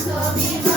so beautiful.